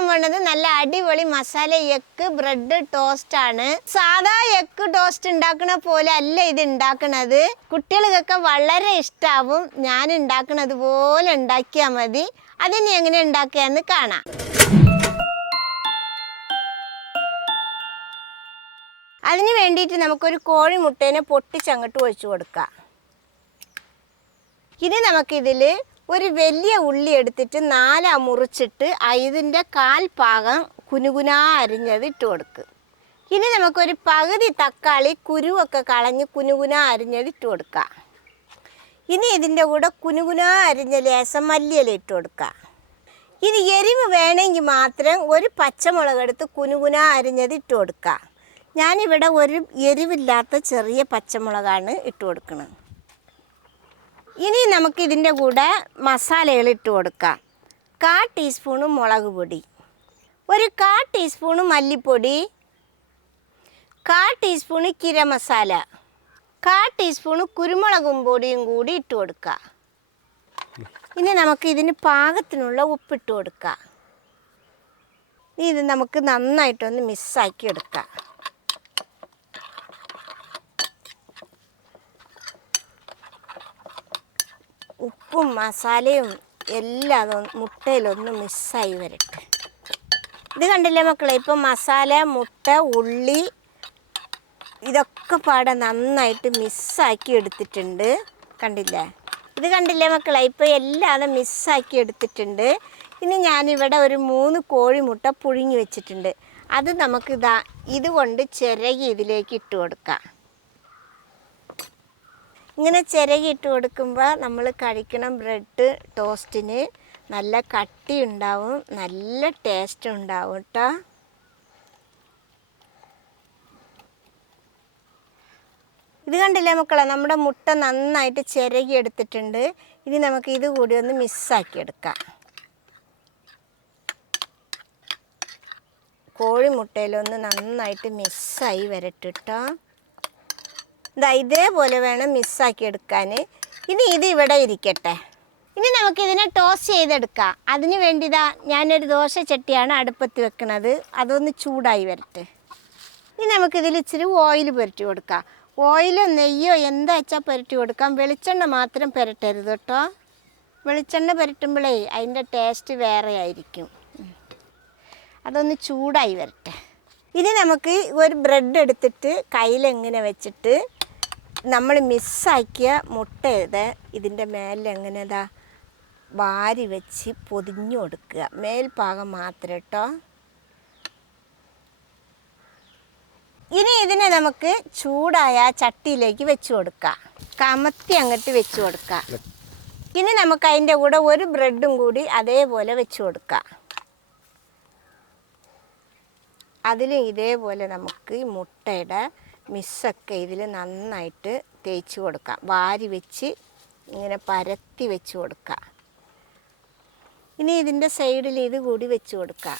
ഉണ്ടാക്കാൻ വേണ്ടത് നല്ല അടിപൊളി മസാല എഗ് ബ്രെഡ് ടോസ്റ്റ് ആണ്. സാധാ എഗ് ടോസ്റ്റ് ഉണ്ടാക്കുന്ന പോലെ അല്ല ഇത് ഉണ്ടാക്കുന്നത്. കുട്ടികൾക്കൊക്കെ വളരെ ഇഷ്ടാവും. ഞാൻ ഉണ്ടാക്കുന്നത് പോലെ ഉണ്ടാക്കിയാൽ മതി. അതിനി എങ്ങനെ ഉണ്ടാക്കിയാന്ന് കാണാം. അതിന് വേണ്ടിയിട്ട് നമുക്കൊരു കോഴിമുട്ടേനെ പൊട്ടിച്ചങ്ങോട്ട് ഒഴിച്ചു കൊടുക്കാം. ഇനി നമുക്കിതിൽ ഒരു വലിയ ഉള്ളി എടുത്തിട്ട് 4 മുറിച്ചിട്ട് ഇതിൻ്റെ 1/4 ഭാഗം കുനുകുനാ അരിഞ്ഞത് ഇട്ട് കൊടുക്കുക. ഇനി നമുക്കൊരു പകുതി തക്കാളി കുരുവൊക്കെ കളഞ്ഞ് കുനുകുനാ അരിഞ്ഞത് ഇട്ട് കൊടുക്കുക. ഇനി ഇതിൻ്റെ കൂടെ കുനുകുനാ അരിഞ്ഞ ലേശം മല്ലിയില ഇട്ട് കൊടുക്കുക. ഇനി എരിവ് വേണമെങ്കിൽ മാത്രം ഒരു പച്ചമുളക് എടുത്ത് കുനുകുനാ അരിഞ്ഞത് ഇട്ട് കൊടുക്കുക. ഞാനിവിടെ ഒരു എരിവില്ലാത്ത ചെറിയ പച്ചമുളകാണ് ഇട്ട് കൊടുക്കുന്നത്. ഇനി നമുക്ക് ഇതിൻ്റെ കൂടെ മസാലകൾ ഇട്ട് കൊടുക്കാം. 1/4 ടീസ്പൂണ് മുളക് പൊടി, ഒരു 1/4 ടീസ്പൂണ് മല്ലിപ്പൊടി, 1/4 ടീസ്പൂണ് കിര മസാല, 1/4 ടീസ്പൂണ് കുരുമുളകും പൊടിയും കൂടി ഇട്ട് കൊടുക്കുക. ഇനി നമുക്ക് ഇതിന് പാകത്തിനുള്ള ഉപ്പിട്ട് കൊടുക്കുക. ഇത് നമുക്ക് നന്നായിട്ടൊന്ന് മിക്സാക്കി എടുക്കാം. ഉപ്പും മസാലയും എല്ലാം മുട്ടയിലൊന്ന് മിക്സായി വരട്ടെ. ഇത് കണ്ടില്ലേ മക്കളെ, ഇപ്പം മസാല, മുട്ട, ഉള്ളി ഇതൊക്കെ പാടെ നന്നായിട്ട് മിക്സാക്കി എടുത്തിട്ടുണ്ട്. കണ്ടില്ലേ? ഇത് കണ്ടില്ലേ മക്കളെ, ഇപ്പോൾ എല്ലാം മിക്സാക്കി എടുത്തിട്ടുണ്ട്. ഇനി ഞാനിവിടെ ഒരു 3 കോഴിമുട്ട പുഴുങ്ങി വെച്ചിട്ടുണ്ട്. അത് നമുക്ക് ഇതുകൊണ്ട് ചിരകി ഇതിലേക്ക് ഇട്ട് കൊടുക്കാം. ഇങ്ങനെ ചിരകിയിട്ട് കൊടുക്കുമ്പോൾ നമ്മൾ കഴിക്കണ ബ്രെഡ് ടോസ്റ്റിന് നല്ല കട്ടി ഉണ്ടാവും, നല്ല ടേസ്റ്റ് ഉണ്ടാവും കേട്ടോ. ഇത് കണ്ടില്ലേ മക്കളെ, നമ്മുടെ മുട്ട നന്നായിട്ട് ചിരകി എടുത്തിട്ടുണ്ട്. ഇനി നമുക്ക് ഇത് കൂടി ഒന്ന് മിക്സാക്കി എടുക്കാം. കോഴിമുട്ടയിലൊന്ന് നന്നായിട്ട് മിക്സായി വരട്ടെ കേട്ടോ. ഇതേപോലെ വേണം മിക്സാക്കി എടുക്കാൻ. ഇനി ഇത് ഇവിടെ ഇരിക്കട്ടെ. ഇനി നമുക്കിതിനെ ടോസ്റ്റ് ചെയ്തെടുക്കാം. അതിന് വേണ്ടി ഞാനൊരു ദോശ ചട്ടിയാണ് അടുപ്പത്ത് വെക്കുന്നത്. അതൊന്ന് ചൂടായി വരട്ടെ. ഇനി നമുക്കിതിൽ ഇച്ചിരി ഓയിൽ പുരട്ടി കൊടുക്കാം. ഓയിലോ നെയ്യോ എന്താ വെച്ചാൽ പുരട്ടി കൊടുക്കാം. വെളിച്ചെണ്ണ മാത്രം പുരട്ടരുത് കേട്ടോ. വെളിച്ചെണ്ണ പുരട്ടുമ്പോഴേ അതിൻ്റെ ടേസ്റ്റ് വേറെ ആയിരിക്കും. അതൊന്ന് ചൂടായി വരട്ടെ. ഇനി നമുക്ക് ഒരു ബ്രെഡ് എടുത്തിട്ട് കയ്യിലെങ്ങനെ വെച്ചിട്ട് നമ്മൾ മിക്സാക്കിയ മുട്ട ഇതിൻ്റെ മേലെങ്ങനെ വാരി വെച്ച് പൊതിഞ്ഞു കൊടുക്കുക. മേൽഭാഗം മാത്രം കേട്ടോ. ഇനി ഇതിനെ നമുക്ക് ചൂടായ ചട്ടിയിലേക്ക് വെച്ച് കൊടുക്കാം. കമത്തി അങ്ങോട്ട് വെച്ച് കൊടുക്കാം. ഇനി നമുക്ക് അതിൻ്റെ കൂടെ ഒരു ബ്രെഡും കൂടി അതേപോലെ വെച്ച് കൊടുക്കാം. അതിലും ഇതേപോലെ നമുക്ക് ഈ മുട്ടയുടെ മിക്സൊക്കെ ഇതിൽ നന്നായിട്ട് തേച്ച് കൊടുക്കാം. വാരി വെച്ച് ഇങ്ങനെ പരത്തി വെച്ച് കൊടുക്കാം. ഇനി ഇതിൻ്റെ സൈഡിൽ ഇത് കൂടി വെച്ച് കൊടുക്കാം.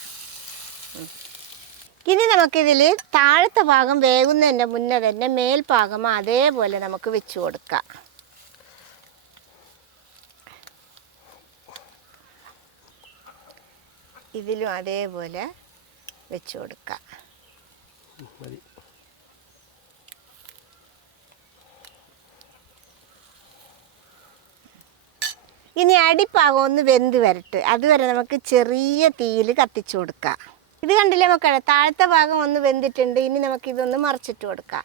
ഇനി നമുക്കിതിൽ താഴത്തെ ഭാഗം വേകുന്നതിൻ്റെ മുന്നേ തന്നെ മേൽഭാഗം അതേപോലെ നമുക്ക് വെച്ച് കൊടുക്കാം. ഇതിലും അതേപോലെ വെച്ച് കൊടുക്കാം. ഇനി അടിപ്പാകം ഒന്ന് വെന്ത് വരട്ടെ. അതുവരെ നമുക്ക് ചെറിയ തീയിൽ കത്തിച്ചു കൊടുക്കാം. ഇത് കണ്ടില്ലേ മക്കളെ, താഴത്തെ ഭാഗം ഒന്ന് വെന്തിട്ടുണ്ട്. ഇനി നമുക്കിതൊന്ന് മറിച്ചിട്ട് കൊടുക്കാം.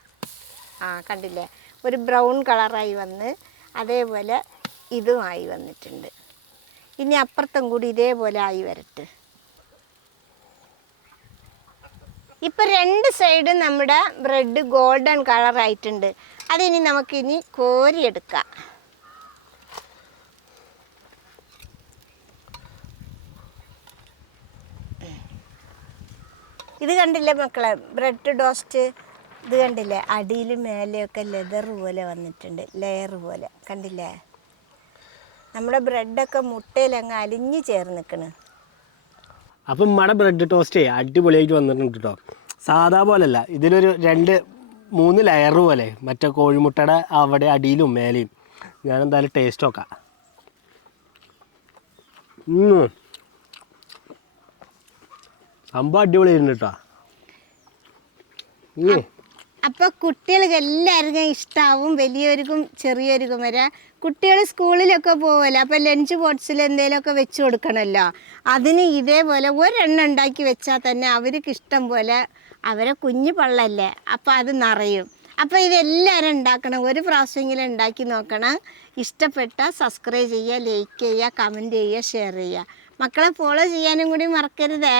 കണ്ടില്ലേ, ഒരു ബ്രൗൺ കളറായി വന്ന് അതേപോലെ ഇതുമായി വന്നിട്ടുണ്ട്. ഇനി അപ്പുറത്തും കൂടി ഇതേപോലെ ആയി വരട്ടെ. ഇപ്പം 2 സൈഡും നമ്മുടെ ബ്രെഡ് ഗോൾഡൻ കളറായിട്ടുണ്ട്. അതിനി നമുക്കിനി കോരിയെടുക്കാം. ഇത് കണ്ടില്ലേ മക്കളെ, ബ്രെഡ് ടോസ്റ്റ്. ഇത് കണ്ടില്ലേ, അടിയിൽ മേലെയൊക്കെ ലെതർ പോലെ വന്നിട്ടുണ്ട്, ലെയർ പോലെ. കണ്ടില്ലേ, നമ്മുടെ ബ്രെഡൊക്കെ മുട്ടയിലങ്ങ് അലിഞ്ഞ് ചേർന്ന് നിൽക്കണ്. അപ്പം നമ്മുടെ ബ്രെഡ് ടോസ്റ്റ് അടിപൊളിയായിട്ട് വന്നിട്ടുണ്ട് കേട്ടോ. സാധാ പോലല്ല, ഇതിലൊരു 2-3 ലെയർ പോലെ, മറ്റേ കോഴിമുട്ടയുടെ അവിടെ അടിയിലും മേലെയും. ഞാനെന്തായാലും ടേസ്റ്റ് നോക്കാം. സംഭവം അടിപൊളിയായിരുന്നു കേട്ടോ. അപ്പോൾ കുട്ടികൾക്ക് എല്ലാവർക്കും ഇഷ്ടമാവും, വലിയവർക്കും ചെറിയവർക്കും വരെ. കുട്ടികൾ സ്കൂളിലൊക്കെ പോകുമല്ലോ, അപ്പോൾ ലഞ്ച് ബോക്സിൽ എന്തെങ്കിലുമൊക്കെ വെച്ച് കൊടുക്കണമല്ലോ. അതിന് ഇതേപോലെ ഒരെണ്ണം ഉണ്ടാക്കി വെച്ചാൽ തന്നെ അവർക്ക് ഇഷ്ടം പോലെ, അവരെ കുഞ്ഞു പള്ളല്ലേ, അപ്പോൾ അത് നിറയും. അപ്പോൾ ഇതെല്ലാവരും ഉണ്ടാക്കണം, ഒരു പ്രാവശ്യമെങ്കിലും ഉണ്ടാക്കി നോക്കണം. ഇഷ്ടപ്പെട്ടാൽ സബ്സ്ക്രൈബ് ചെയ്യുക, ലൈക്ക് ചെയ്യുക, കമൻറ്റ് ചെയ്യുക, ഷെയർ ചെയ്യുക. മക്കളെ ഫോളോ ചെയ്യാനും കൂടി മറക്കരുതേ.